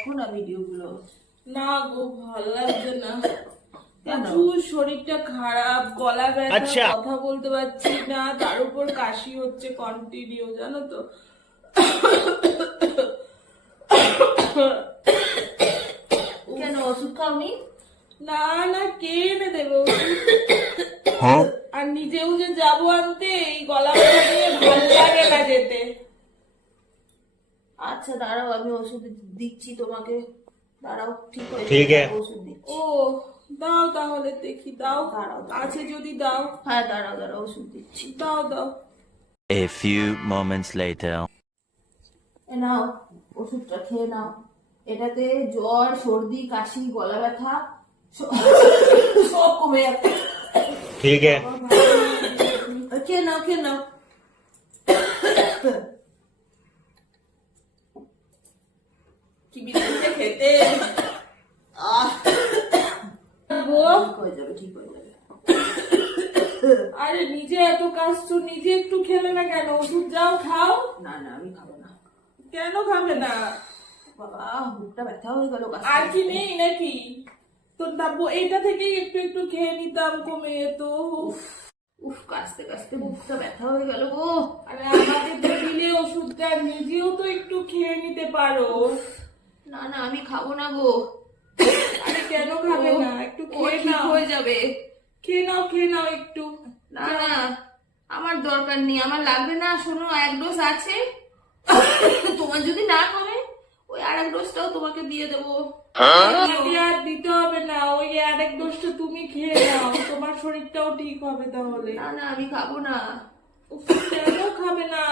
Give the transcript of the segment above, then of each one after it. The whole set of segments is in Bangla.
দেখো না ভিডিওগুলো। না গো, ভালো লাগছে না। প্রচুর শরীরটা খারাপ, গলা ব্যথা, কথা বলতে পারছি না, তার উপর কাশি হচ্ছে কন্টিনিউ, জানো তো। কেন ওষুধ খাওনি? না না, কে এনে দেবে ওষুধ? আর নিজেও যে যাবো আনতে, এই গলা ব্যথা নিয়ে ভালো লাগে না যেতে। আচ্ছা দাঁড়াও, আমি ওষুধ দিচ্ছি তোমাকে, দাঁড়াও, ঠিক হয়ে ঠিক যাবে, আছে। ওষুধ দিচ্ছি। ও দাও তাহলে, দেখি দাও, দাঁড়াও, দাঁড়াও। আছে যদি দাও। হ্যাঁ দাঁড়াও দাঁড়াও, ওষুধ দিচ্ছি। দাও দাও। A few moments later. এ নাও, ওষুধটা খেয়ে নাও। এটাতে জ্বর, সর্দি, কাশি, গলা ব্যথা সব কমে যাবে। ठीक है। খেয়ে নাও, খেয়ে নাও। কি বিস্কুটে খেতে গো? ঠিক হয়ে যাবে, ঠিক হয়ে যাবে। আরে নিজে এত কাশছো, নিজে একটু খেলে না কেন? ওষুধ যাও খাও। না না, আমি খাবো না। কেন খাবে না? বাবা, বুকটা ব্যথা হয়ে গেল। আর কি নেই নাকি? তো তারপর এইটা থেকেই একটু একটু খেয়ে নিতাম, কমে যেত। উফ, কাশতে কাশতে বুকটা ব্যথা হয়ে গেল গো। আরে আমাকে তো দিলে ওষুধটা, নিজেও তো একটু খেয়ে নিতে পারো। না না, আমি খাবো না গো। আরে কেন খাবে না? একটু ও খেয়ে ঠিক নাও, হয়ে যাবে। খেয়ে নাও, খেয়ে নাও একটু। না না, আমার দরকার নেই, আমার লাগবে না। শোনো, এক ডোজ আছে, তোমার যদি না কমে ওই আরেক ডোজটাও তোমাকে দিয়ে দেবো। দিদি আর দিতে হবে না, ওই আরেক দোষটা তুমি খেয়ে নাও, তোমার শরীরটাও ঠিক হবে তাহলে। না না, আমি খাবো না। উফ, কেন খাবে না?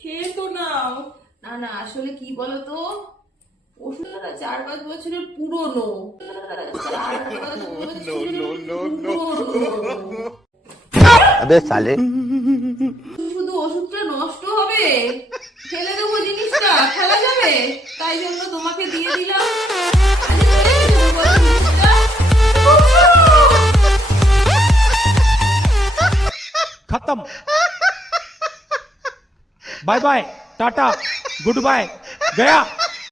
খেয়ে তো নাও। না না, আসলে কি বলতো, ওষুধটা 4-5 বছরের পুরনো। 4-5 বছরের পুরনো। अबे साले। শুধু ওষুধটা নষ্ট হবে, ফেলে দেবো জিনিসটা, ফেলা যাবে? তাই জন্য তোমাকে দিয়ে দিলাম। खत्म। Bye bye, tata, good bye, गया।